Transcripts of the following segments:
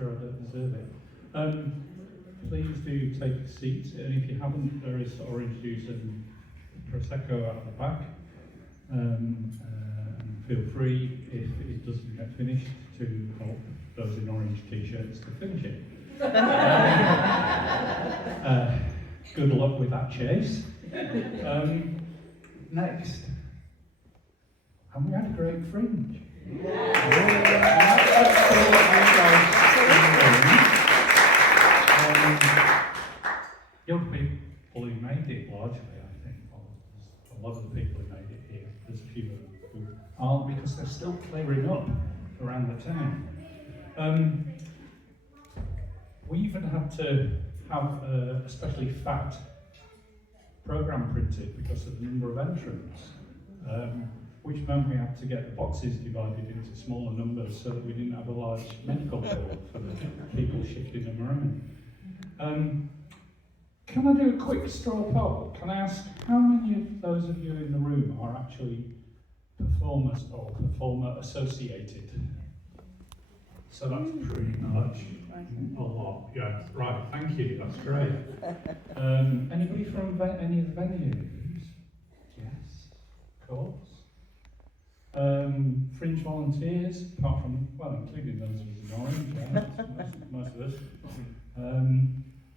sure I don't deserve it. Please do take a seat, and if you haven't, there is orange juice and Prosecco out the back. Feel free, if it doesn't get finished, to help those in orange t-shirts to finish it. Good luck with that chase. Next, and we had a great Fringe. Young people who made it largely, I think, a lot of the people who made it here, there's a few who aren't because they're still clearing up around the town. We even had to have a especially fat programme printed because of the number of entrants, which meant we had to get the boxes divided into smaller numbers so that we didn't have a large medical bill for the people shifting them around. Can I do a quick straw poll? Can I ask how many of those of you in the room are actually performers or performer associated? So that's pretty much a lot. Yeah, right, thank you, that's great. Anybody from any of the venues? Yes, of course. Fringe volunteers, apart from, well, including those of us in orange, yeah, most of us.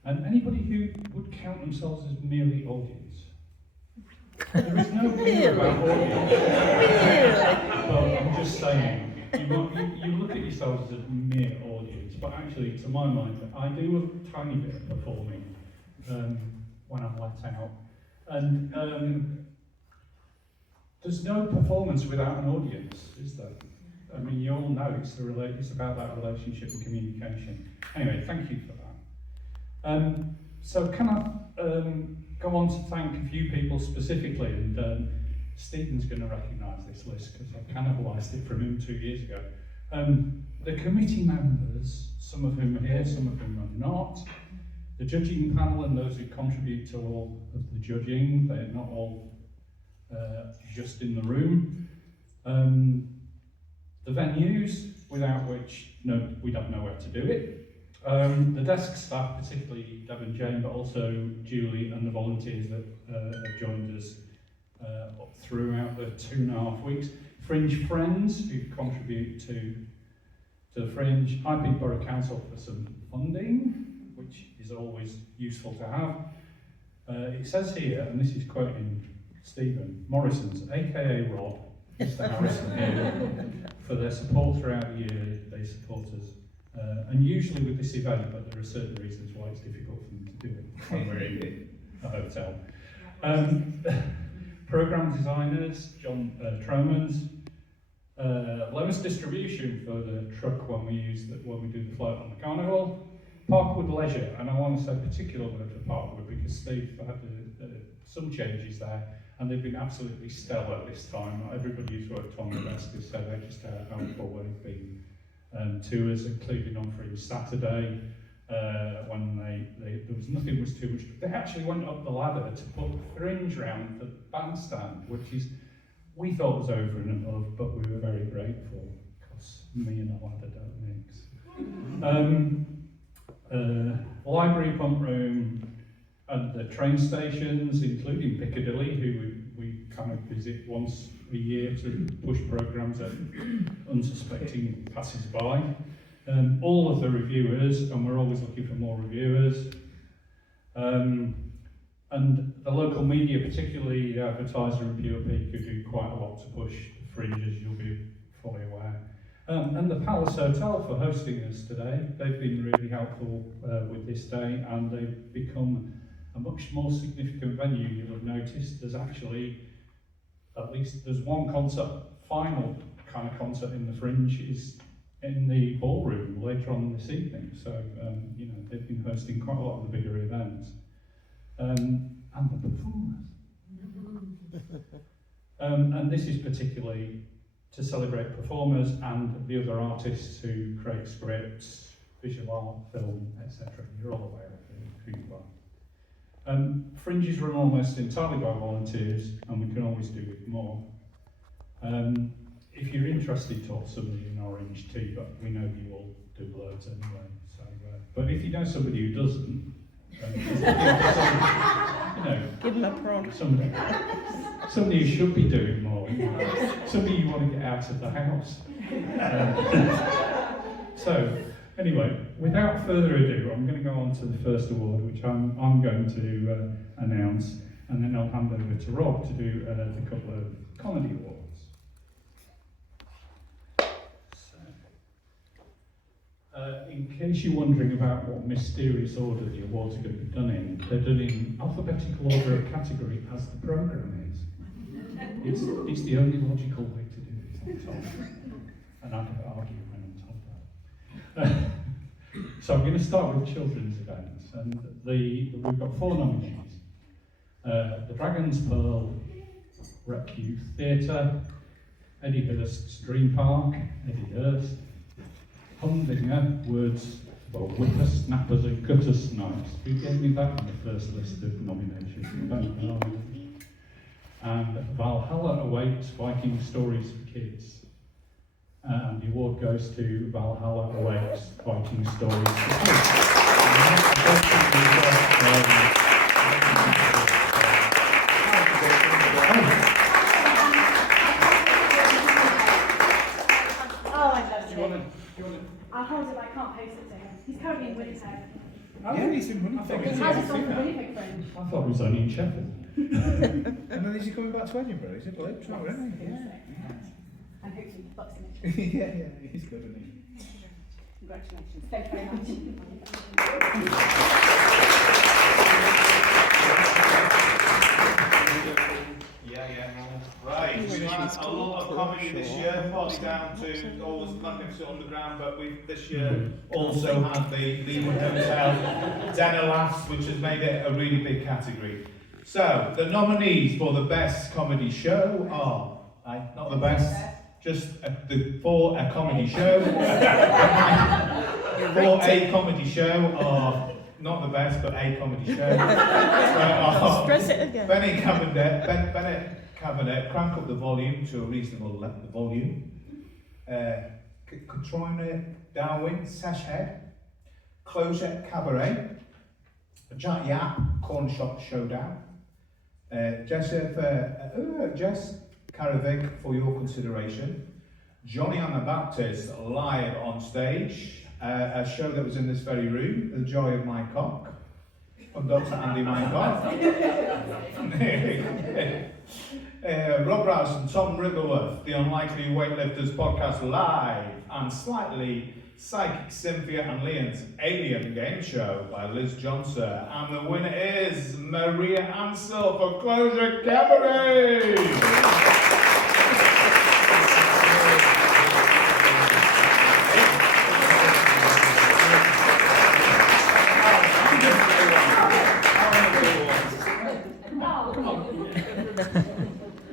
And anybody who would count themselves as merely audience? There is no rule about audience. Well, I'm just saying, you look at yourselves as a mere audience, but actually, to my mind, I do a tiny bit of performing when I'm let out. And there's no performance without an audience, is there? I mean, you all know it's about that relationship and communication. Anyway, thank you for that. So can I go on to thank a few people specifically, and Stephen's going to recognise this list because I cannibalised it from him 2 years ago. The committee members, some of whom are here, some of whom are not. The judging panel and those who contribute to all of the judging, they're not all just in the room. The venues, without which we'd have nowhere to do it. The desk staff, particularly Deb and Jane, but also Julie and the volunteers that have joined us throughout the 2.5 weeks. Fringe Friends, who contribute to the Fringe. High Peak Borough Council for some funding, which is always useful to have. It says here, and this is quoting Stephen, Morrison's, aka Rob, Mr. Harrison here, for their support throughout the year. They support us. And usually with this event, but there are certain reasons why it's difficult for them to do it when we're in a hotel. Programme designers, John Tromans, lowest distribution for the truck when we do the float on the carnival. Parkwood Leisure, and I want to say particular word for Parkwood because they've had some changes there, and they've been absolutely stellar this time. Everybody who's worked on the desk has said they're just how helpful they've been. To us, including on Fringe Saturday, when there was nothing was too much. They actually went up the ladder to put Fringe round the bandstand, which we thought was over and above, but we were very grateful because me and a ladder don't mix. Library, pump room, and the train stations, including Piccadilly, who we kind of visit once a year to push programmes at unsuspecting passers-by. All of the reviewers, and we're always looking for more reviewers. And the local media, particularly the Advertiser and Pure Peak, who do quite a lot to push the Fringe, as you'll be fully aware. And the Palace Hotel for hosting us today. They've been really helpful with this day, and they've become a much more significant venue. You'll have noticed there's actually there's one concert, final kind of concert in the Fringe is in the ballroom later on this evening. So they've been hosting quite a lot of the bigger events, and the performers. And this is particularly to celebrate performers and the other artists who create scripts, visual art, film, etc. You're all aware of who you are. Fringe is run almost entirely by volunteers, and we can always do with more. If you're interested, talk to somebody in orange too, but we know you all do loads. awards anyway. So, but if you know somebody who doesn't, give them a prod. Somebody who should be doing more, somebody you want to get out of the house. So, anyway, without further ado, I'm going to go on to the first award, which I'm going to announce, and then I'll hand over to Rob to do the couple of comedy awards. In case you're wondering about what mysterious order the awards are going to be done in, they're done in alphabetical order of category as the programme is. It's the only logical way to do it, I'm told. And I could argue when I'm told that. So I'm going to start with children's events, and we've got 4 nominees. The Dragon's Pearl Rec Youth Theatre, Eddie Hurst's Dream Park, Eddie Hurst, Humdinger, words, well, whippersnappers and guttersnipes. Who gave me that on the first list of nominations? And Valhalla Awaits, Viking Stories for Kids. And the award goes to Valhalla Awaits, Viking Stories for Kids. I'll hold it, but I can't post it to him. He's currently in Winnipeg. Yeah, he's in Winnipeg. How's it from the Winnipeg Fringe? I thought it was only in Sheffield. And then is he coming back to Edinburgh? Is it Blake? Not really. And hopefully Buxton. Yeah, he's good, isn't he? Congratulations. Thank you very much. Right, we've had a lot of comedy this year, partly down to always Magnificent Underground, but we've this year also had the Leeward Hotel Dinner Laughs, which has made it a really big category. So, the nominees for the best comedy show are, not the best, just for a comedy show. For a comedy show are not the best, but a comedy show. Stress it again. Bennett Cabinet, Crank Up the Volume to a reasonable volume. Katrina Darwin, Sash Head. Closure Cabaret. Jack Yap, Corn Shop Showdown. Jess Caravig, For Your Consideration. Johnny and the Baptist, live on stage. A show that was in this very room, The Joy of My Cock. From Dr. Andy Mycock. Rob Rouse and Tom Riddleworth, The Unlikely Weightlifters podcast live, and slightly Psychic Cynthia and Leon's Alien Game Show by Liz Johnson. And the winner is Maria Ansel for Closure Cabaret.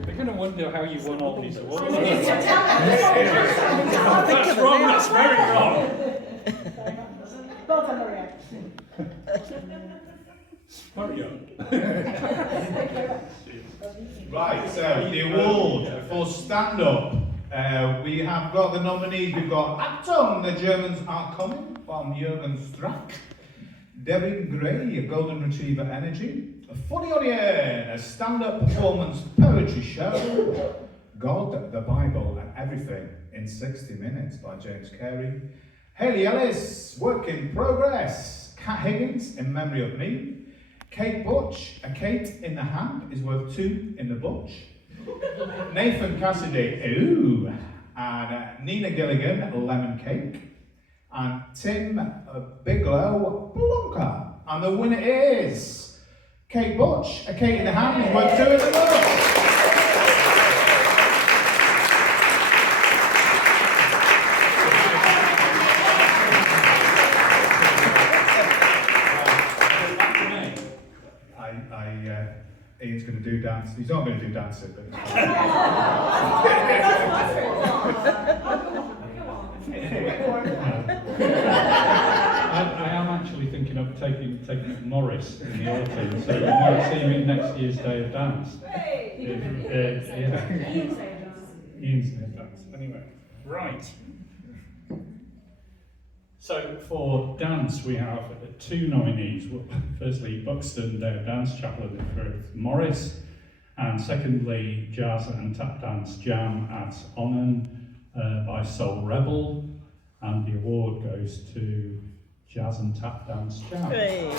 They're going to wonder how you won all these awards. That's wrong, that's very wrong. Well done, Maria. Hurry up. Right, so the award for stand-up. We have got the nominees. We've got Achtung, The Germans Are Coming, from Jürgen Strack. Devin Gray, a Golden Retriever Energy. A Funny Audience, a stand-up performance poetry show. God, the Bible and Everything in 60 Minutes by James Carey. Haley Ellis, Work in Progress. Kat Higgins, In Memory of Me. Kate Butch, A Kate in the Hand is worth 2 in the Butch. Nathan Cassidy, Ooh. And Nina Gilligan, Lemon Cake. And Tim Bigelow, Blunker. And the winner is Kate Butch, A Kate in the Hand is worth 2 in the Butch. Ian's going to do dance. He's not going to do dancing, but it's fine. I am actually thinking of taking Morris in the autumn, so you might see me next year's Day of Dance. Hey! Ian's Day of Dance. Anyway, right. So for dance, we have two nominees. Firstly, Buxton Dance Chaplain for Morris, and secondly, Jazz and Tap Dance Jam at Onan by Soul Rebel, and the award goes to Jazz and Tap Dance Jam. Hey.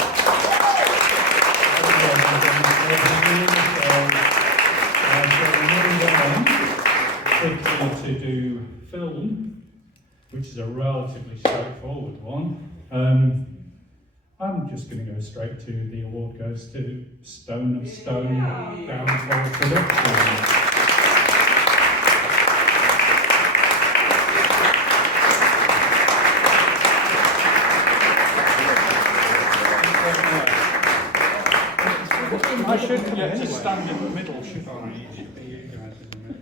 Quickly to do film, which is a relatively straightforward one. I'm just going to go straight to the award goes to Stone of Stone Downfall Productions. I should just stand in the middle, should I? It should be you guys in the middle.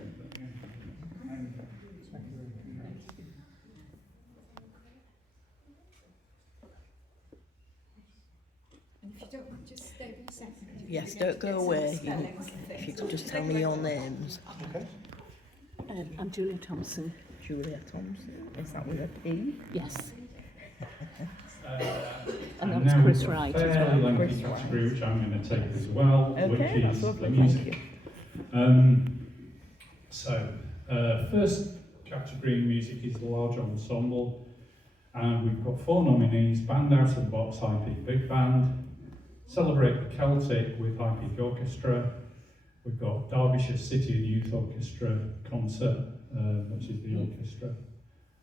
If you don't mind, just stay for a second. Yes, don't go away. If you could just tell me your names. Okay. I'm Julia Thompson. Julia Thompson. Is that with a P? Yes. And that was now Chris we've got Wright a as fairly well. lengthy Chris Wright. category, which I'm going to take as well, Okay, which that's is lovely, the thank music. First category in music is the large ensemble, and we've got 4 nominees: Band Out of the Box, High Peak Big Band; Celebrate the Celtic with High Peak Orchestra; we've got Derbyshire City and Youth Orchestra Concert, which is the orchestra,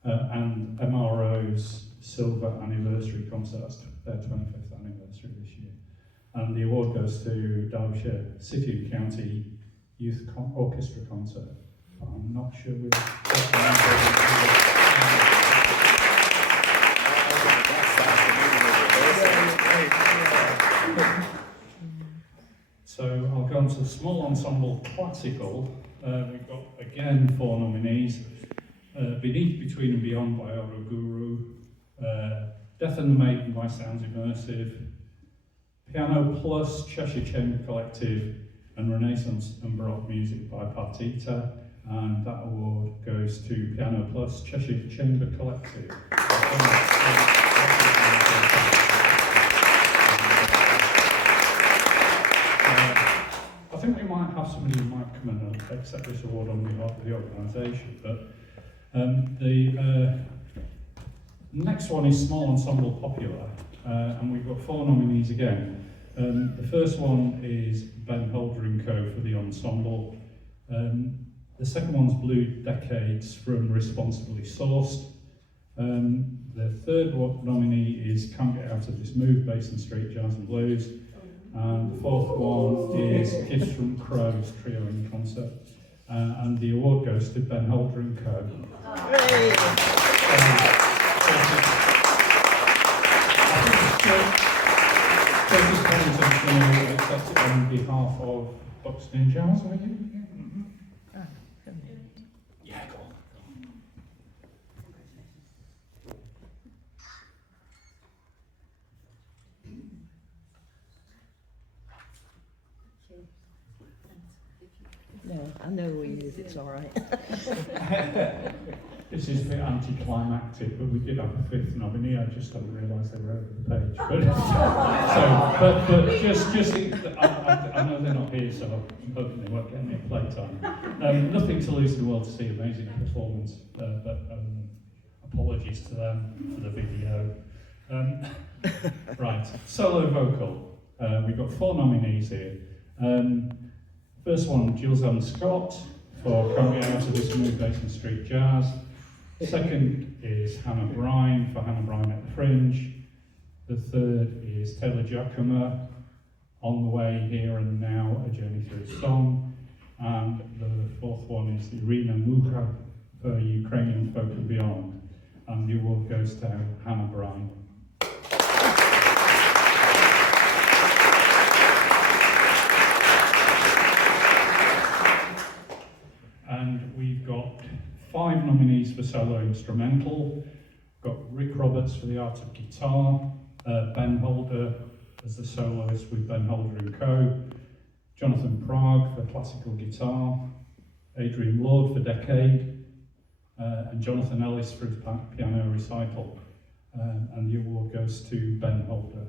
and MRO's Silver Anniversary Concert, that's their 25th anniversary this year. And the award goes to Derbyshire City and County Youth Orchestra Concert. But I'm not sure we've got the So I'll go on to the small ensemble classical. We've got again 4 nominees. Beneath, Between and Beyond by Oro Guru, Death and the Maiden by Sounds Immersive, Piano Plus, Cheshire Chamber Collective, and Renaissance and Baroque Music by Partita. And that award goes to Piano Plus, Cheshire Chamber Collective. I think we might have somebody who might come and accept this award on behalf of the organisation, but the next one is Small Ensemble Popular, and we've got 4 nominees again. The first one is Ben Holder & Co. for the ensemble. The second one's Blue Decades from Responsibly Sourced. The third nominee is Can't Get Out of This Mood, Basin Street Jazz and Blues. And the fourth one is Gifts from Crows Trio in Concert. And the award goes to Ben Holder & Co. Curtis Pennington's going to accept it on behalf of Buxton Jazz, will you? Yeah, go on. No, I know who he is, it's all right. This is a bit anticlimactic, but we did have a 5th nominee. I just haven't realised they were over the page. But I know they're not here, so I'm hoping they won't get any playtime. Nothing to lose in the world to see amazing performance, but apologies to them for the video. Right, solo vocal. We've got 4 nominees here. First one, Jules M. Scott for Can't Get Out of This Mood, Basin Street Jazz. Second is Hannah Bryan for Hannah Bryan at the Fringe. The third is Taylor Giacomo, On the Way, Here and Now, A Journey Through Song. And the fourth one is Irina Mucha for Ukrainian Folk and Beyond. And the award goes to Hannah Bryan. And we've got 5 nominees for solo instrumental. We've got Rick Roberts for The Art of Guitar, Ben Holder as the soloist with Ben Holder & Co, Jonathan Prague for classical guitar, Adrian Lord for Decade, and Jonathan Ellis for his piano recital. and the award goes to Ben Holder.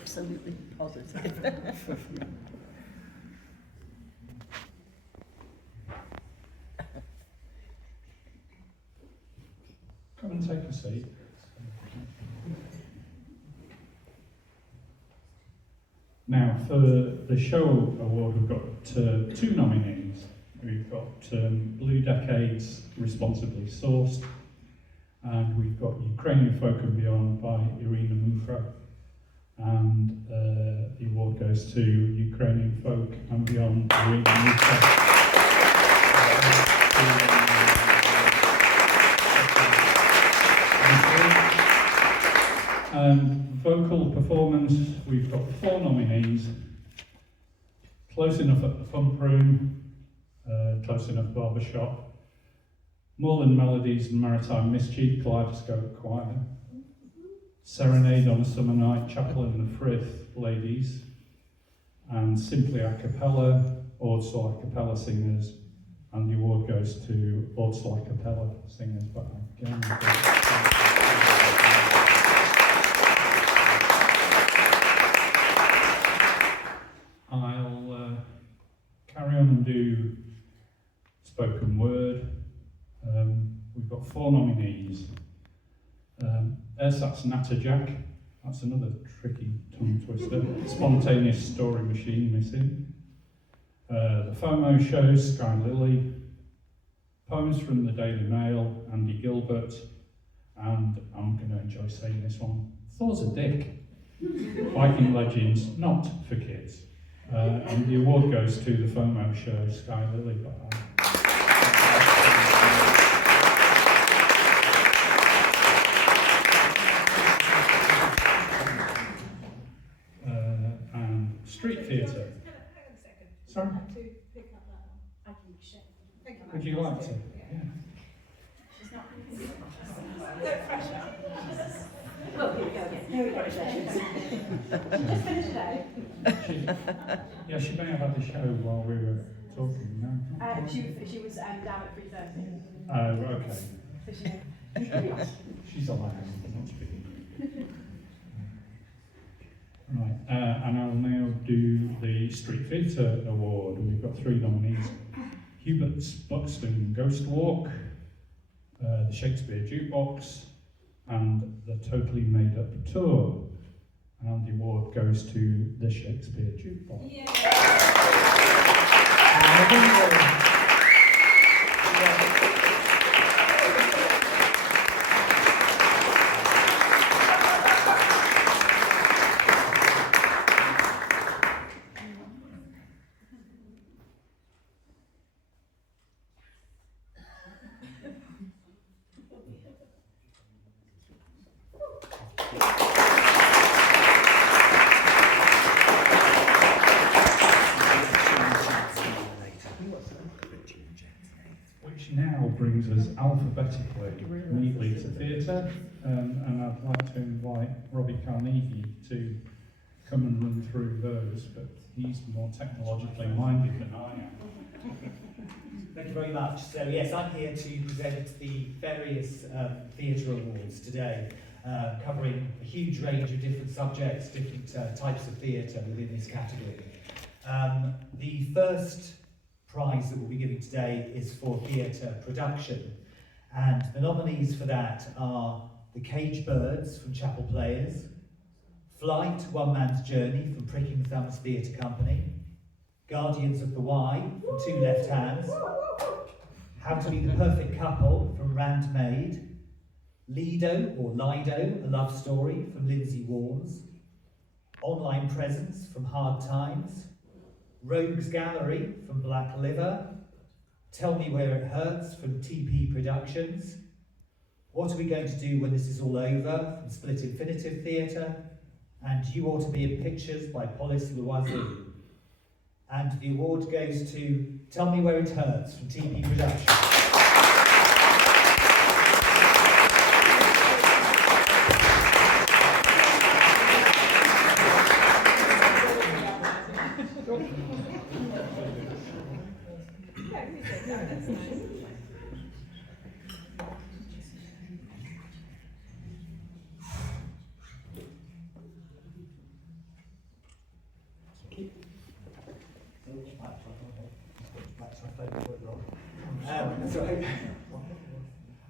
Absolutely positive. Come and take a seat. Now, for the show award, we've got two nominees. We've got Blue Decades Responsibly Sourced, and we've got Ukrainian Folk and Beyond by Irina Mufra. And the award goes to Ukrainian Folk and Beyond, Irina Mufra. Vocal performance, we've got 4 nominees. Close Enough at the Pump Room, Close Enough Barbershop, Moreland Melodies and Maritime Mischief, Kaleidoscope Choir, Serenade on a Summer Night, Chapel in the Frith, Ladies, and Simply A Cappella, Ordsall A Cappella Singers, and the award goes to Ordsall A Cappella Singers. But again, I'll carry on and do spoken word. We've got 4 nominees. Ersatz Natterjack, that's another tricky tongue twister. Spontaneous Story Machine Missing. The FOMO Show, Sky Lily. Poems from the Daily Mail, Andy Gilbert. And I'm going to enjoy saying this one, Thor's a Dick. Viking Legends, not for kids. And the award goes to the FOMO Show, Sky Lily. And Street Theatre. Hang on a second. Sorry? To pick up that one. I can share. Would you like to? Yeah. Well, here we go again. Here we go again. Just finished today. She may have had the show while we were talking, no? She was down at 3:30. Oh, okay. So She's allowed, not speaking. Right, and I'll now do the Street Theatre Award. We've got 3 nominees. Hubert's Buxton Ghost Walk, the Shakespeare Jukebox, and the Totally Made Up Tour. And the award goes to the Shakespeare Jukebox. Which now brings us alphabetically neatly to theatre, and I'd like to invite Robbie Carnegie to come and run through those, but he's more technologically minded than I am. Thank you very much. So yes, I'm here to present the various theatre awards today, covering a huge range of different subjects, different types of theatre within this category. The first prize that we'll be giving today is for theatre production, and the nominees for that are The Cage Birds from Chapel Players, Flight, One Man's Journey from Pricking Thumbs Theatre Company, Guardians of the Y from Two Left Hands, How to Be the Perfect Couple from Rand Maid, Lido or Lido, A Love Story from Lindsay Warnes, Online Presence from Hard Times, Rogues Gallery from Black Liver, Tell Me Where It Hurts from TP Productions, What Are We Going to Do When This Is All Over from Split Infinitive Theatre, and You Ought to Be in Pictures by Polis Loiseau. And the award goes to Tell Me Where It Hurts from TP Production.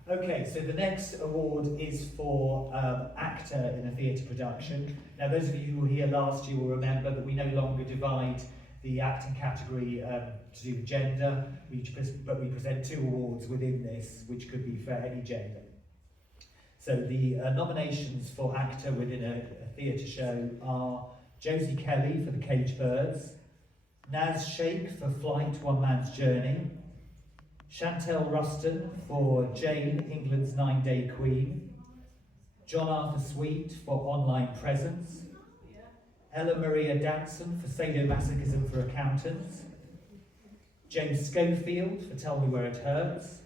Okay, so the next award is for actor in a theatre production. Now, those of you who were here last year will remember that we no longer divide the acting category to do with gender, but we present 2 awards within this, which could be for any gender. So the nominations for actor within a theatre show are Josie Kelly for The Caged Birds, Naz Sheikh for Flight, One Man's Journey, Chantel Ruston for Jane, England's 9-Day Queen, John Arthur Sweet for Online Presence, Ella Maria Danson for Sadomasochism for Accountants, James Schofield for Tell Me Where It Hurts,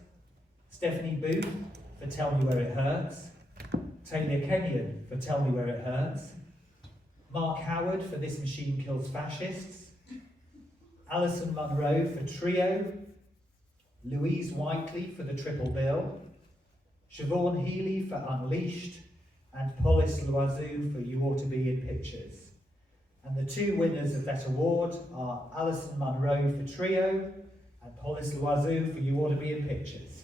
Stephanie Booth for Tell Me Where It Hurts, Taylor Kenyon for Tell Me Where It Hurts, Mark Howard for This Machine Kills Fascists, Alison Munro for Trio, Louise Whiteley for The Triple Bill, Siobhan Healy for Unleashed, and Polis Loiseau for You Ought to Be in Pictures. And the 2 winners of that award are Alison Munro for Trio and Polis Loiseau for You Ought to Be in Pictures.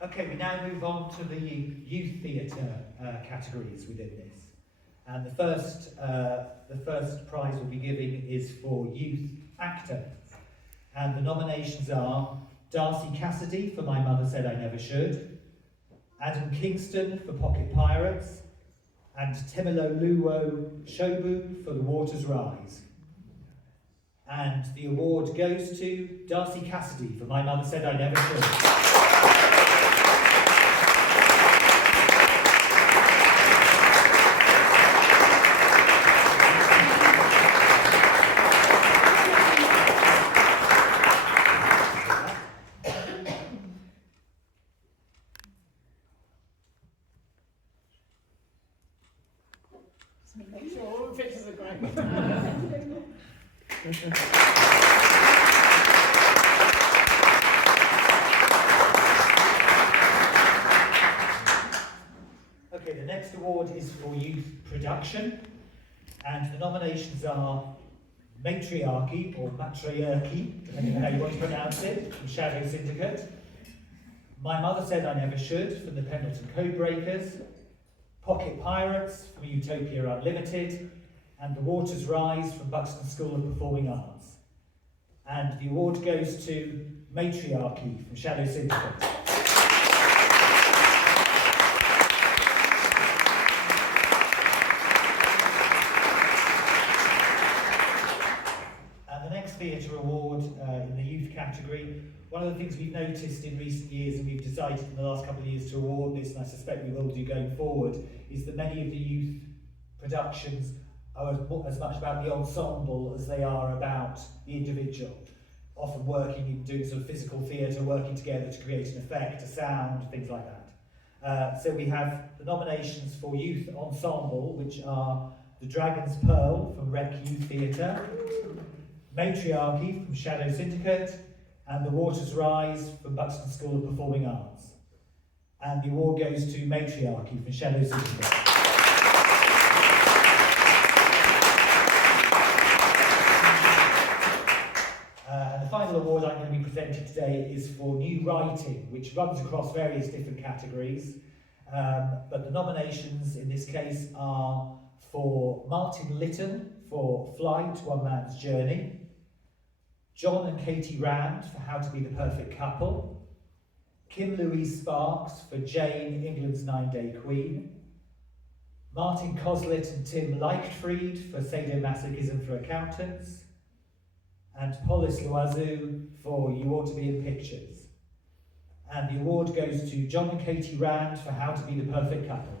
Okay, we now move on to the youth theatre categories within this. And the first prize we'll be giving is for youth actor. And the nominations are Darcy Cassidy for My Mother Said I Never Should, Adam Kingston for Pocket Pirates, and Temiloluwo Shobu for The Waters Rise. And the award goes to Darcy Cassidy for My Mother Said I Never Should. Make sure all the pictures are great. Okay, the next award is for youth production, and the nominations are Matriarchy, or Matriarchy, depending on how you want to pronounce it, from Shadow Syndicate, My Mother Said I Never Should, from the Pendleton Codebreakers, Pocket Pirates from Utopia Unlimited, and The Waters Rise from Buxton School of Performing Arts. And the award goes to Matriarchy from Shadow Syndicate. And the next theatre award in the youth category, one of the things we've noticed in recent years, and we've decided in the last couple of years to award this, and I suspect we will do going forward, is that many of the youth productions are as much about the ensemble as they are about the individual. Often working in doing sort of physical theatre, working together to create an effect, a sound, things like that. So we have the nominations for youth ensemble, which are The Dragon's Pearl from Rec Youth Theatre, Matriarchy from Shadow Syndicate, and The Waters Rise from Buxton School of Performing Arts. And the award goes to Matriarchy from Shadow Syndicate. And the final award I'm going to be presenting today is for new writing, which runs across various different categories. But the nominations in this case are for Martin Lytton for Flight, One Man's Journey, John and Katie Rand for How to Be the Perfect Couple, Kim Louise Sparks for Jane, England's 9-Day Queen, Martin Coslett and Tim Leichtfried for Sadomasochism for Accountants, and Polis Loiseau for You Ought to Be in Pictures. And the award goes to John and Katie Rand for How to Be the Perfect Couple.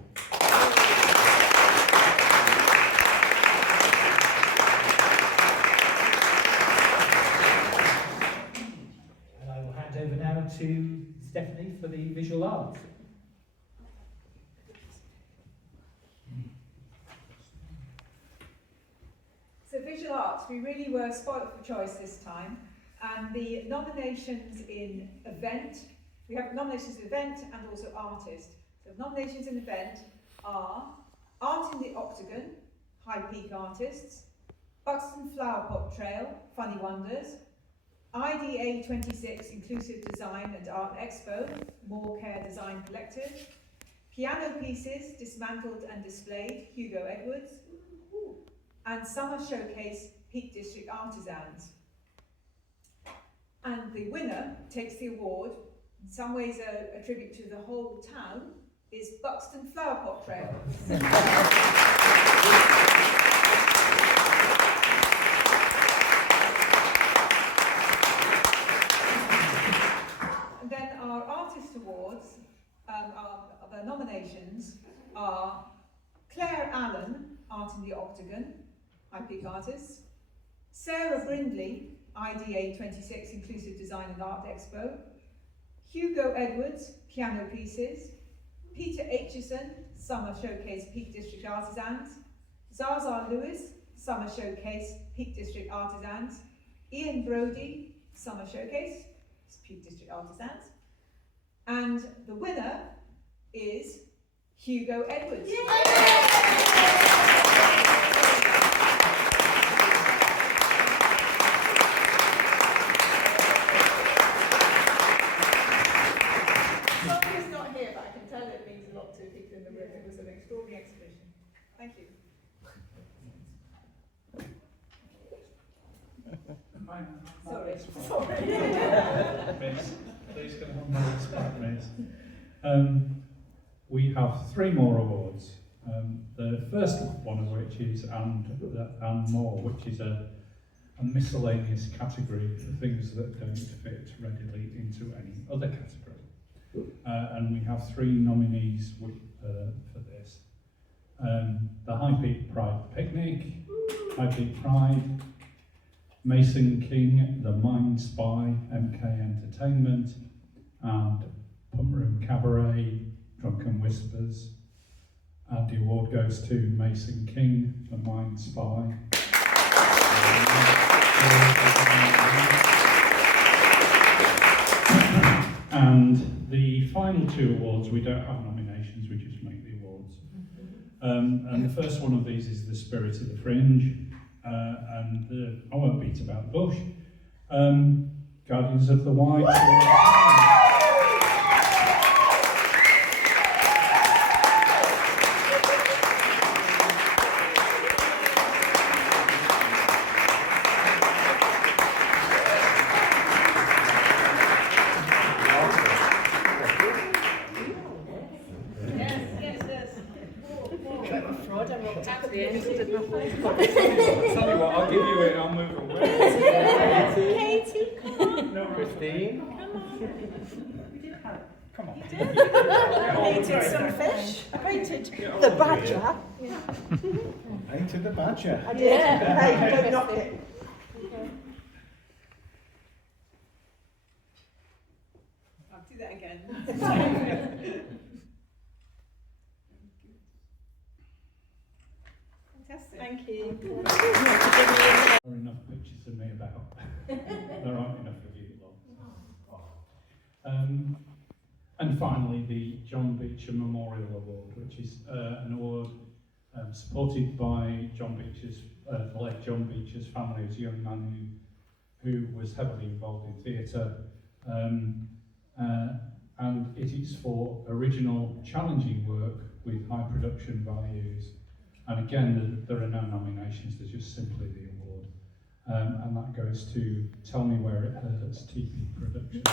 And I will hand over now to Stephanie for the visual arts. So visual arts, we really were spoilt for choice this time, and the nominations in event, we have nominations in event and also artist. So nominations in event are Art in the Octagon, High Peak Artists, Buxton Flower Pot Trail, Funny Wonders, IDA 26 Inclusive Design and Art Expo, More Care Design Collective, Piano Pieces Dismantled and Displayed, Hugo Edwards, and Summer Showcase Peak District Artisans. And the winner takes the award, in some ways a tribute to the whole town, is Buxton Flower Pot Trail. And then our artist awards, the nominations are Claire Allen, Art in the Octagon, High Peak Artists, Sarah Brindley, IDA 26 Inclusive Design and Art Expo, Hugo Edwards, Piano Pieces, Peter Aitchison, Summer Showcase Peak District Artisans, Zaza Lewis, Summer Showcase Peak District Artisans, Ian Brody, Summer Showcase Peak District Artisans, and the winner is Hugo Edwards. Extraordinary exhibition. Thank you. Sorry. Miss, please can have my spot, Miss. We have 3 more awards. The first one of which is and more, which is a miscellaneous category for things that don't fit readily into any other category. And we have 3 nominees for this. The High Peak Pride Picnic, High Peak Pride, Mason King, The Mind Spy, MK Entertainment, and Pump Room Cabaret, Drunken Whispers. And the award goes to Mason King, The Mind Spy. And the final 2 awards, we don't have nominations, we just make the awards. And the first one of these is the Spirit of the Fringe, and I won't beat about the bush. Guardians of the White. Tell you what, I'll give you it, I'll move away. Katie, come on. No, 15. Come on. Come on. I painted some fish. I painted the badger. Painted the badger. I did. Hey, don't knock it. I'll do that again. Fantastic. Thank you. There are enough pictures of me about. There aren't enough of you lot. And finally, the John Beecher Memorial Award, which is an award supported by John Beecher's, the late John Beecher's family as a young man who was heavily involved in theatre. And it is for original, challenging work with high production values. And again, there are no nominations, there's just simply the award. And that goes to Tell Me Where It Hurts, TP Productions.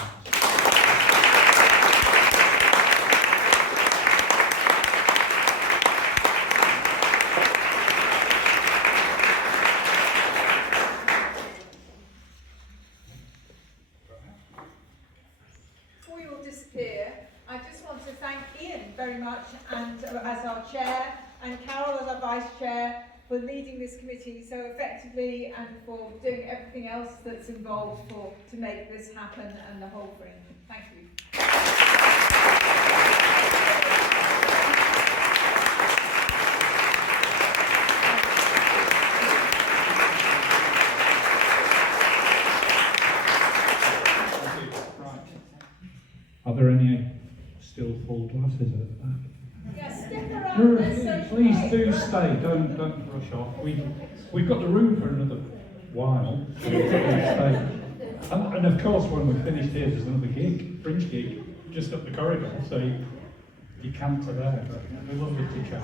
very much, and as our chair, and Carol as our vice chair, for leading this committee so effectively and for doing everything else that's involved to make this happen and the whole Fringe. Thank you. Are there any still full glasses at the back? Yeah, stick around. Let's socialise. Please do stay. Don't rush off. We've got the room for another while. So stay. And of course, when we're finished here, there's another gig, Fringe gig, just up the corridor. So you canter there. But we're lovely to chat.